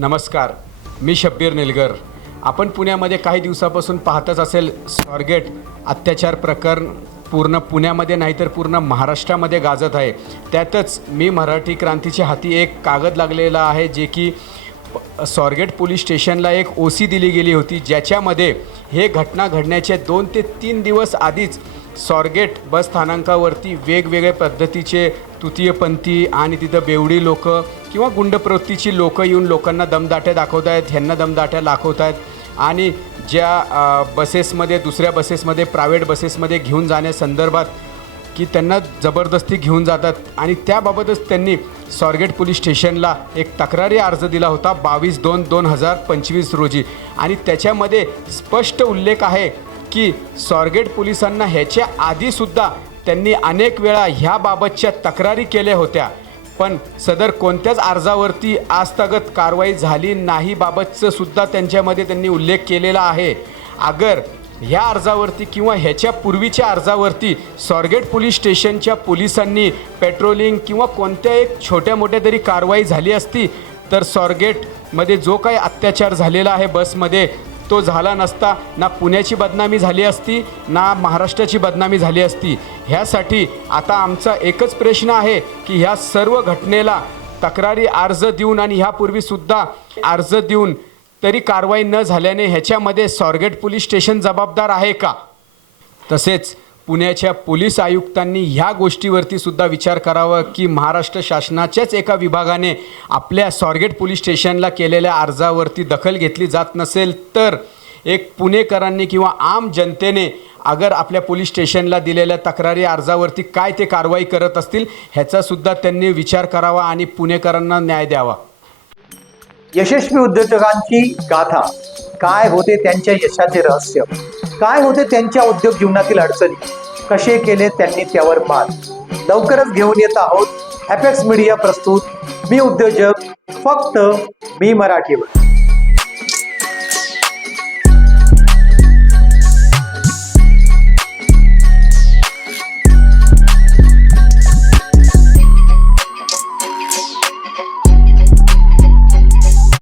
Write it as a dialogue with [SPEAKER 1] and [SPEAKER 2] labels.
[SPEAKER 1] नमस्कार मी शब्बीर निलगर. आपण पुण्यामध्ये काही दिवसापासून पाहतच असेल स्वारगेट अत्याचार प्रकरण पूर्ण पुण्यामध्ये नाही तर पूर्ण महाराष्ट्रामध्ये गाजत आहे. त्यातच मी मराठी क्रांतीच्या हाती एक कागद लागलेला आहे जे की स्वारगेट पोलीस स्टेशनला एक ओ सी दिली गेली होती ज्याच्यामध्ये हे घटना घडण्याचे दोन ते तीन दिवस आधीच सॉर्गेट बस स्थानकावरती वेगवेगळ्या पद्धतीचे तृतीयपंथी आणि तिथं बेवडी लोक किंवा गुंड प्रवृत्तीची लोकं येऊन लोकांना दमदाट्या दाखवत आहेत ह्यांना दमदाट्या दाखवत आहेत आणि ज्या बसेसमध्ये दुसऱ्या बसेसमध्ये प्रायव्हेट बसेसमध्ये घेऊन जाण्यासंदर्भात की त्यांना जबरदस्ती घेऊन जातात. आणि त्याबाबतच त्यांनी स्वारगेट पोलीस स्टेशनला एक तक्रारी अर्ज दिला होता बावीस दोन दोन हजार पंचवीस रोजी. आणि त्याच्यामध्ये स्पष्ट उल्लेख आहे की स्वारगेट पोलिसांना ह्याच्या आधीसुद्धा त्यांनी अनेक वेळा ह्याबाबतच्या तक्रारी केल्या होत्या. पण सदर कोणत्याच अर्जावरती आजतागत कारवाई झाली नाही बाबतचं सुद्धा त्यांच्यामध्ये त्यांनी उल्लेख केलेला आहे. अगर ह्या अर्जावरती किंवा ह्याच्या पूर्वीच्या अर्जावरती स्वारगेट पोलीस स्टेशनच्या पोलिसांनी पेट्रोलिंग किंवा कोणत्या एक छोट्या मोठ्या तरी कारवाई झाली असती तर स्वारगेटमध्ये जो काही अत्याचार झालेला आहे बसमध्ये तो झाला नसता ना पुण्याची बदनामी झाली असती ना महाराष्ट्राची बदनामी झाली असती. ह्यासाठी आता आमचा एकच प्रश्न आहे की ह्या सर्व घटनेला तक्रारी अर्ज देऊन आणि ह्यापूर्वीसुद्धा अर्ज देऊन तरी कारवाई न झाल्याने ह्याच्यामध्ये सॉर्गेट पोलीस स्टेशन जबाबदार आहे का? तसेच पुण्याच्या पोलीस आयुक्तांनी ह्या गोष्टीवरती सुद्धा विचार करावा की महाराष्ट्र शासनाच्याच एका विभागाने आपल्या स्वारगेट पोलीस स्टेशनला केलेल्या अर्जावरती दखल घेतली जात नसेल तर एक पुणेकरांनी किंवा आम जनतेने अगर आपल्या पोलीस स्टेशनला दिलेल्या तक्रारी अर्जावरती काय ते कारवाई करत असतील ह्याचा सुद्धा त्यांनी विचार करावा आणि पुणेकरांना न्याय द्यावा.
[SPEAKER 2] यशस्वी उद्योजकांची गाथा. काय होते त्यांच्या यशाचे रहस्य? काय होते त्यांच्या उद्योग जीवनातील अडचणी? कसे केले त्यांनी त्यावर मात लवकरच घेऊन येत आहोत हॅपेक्स मीडिया प्रस्तुत. मी उद्योजक फक्त मी मराठीवर.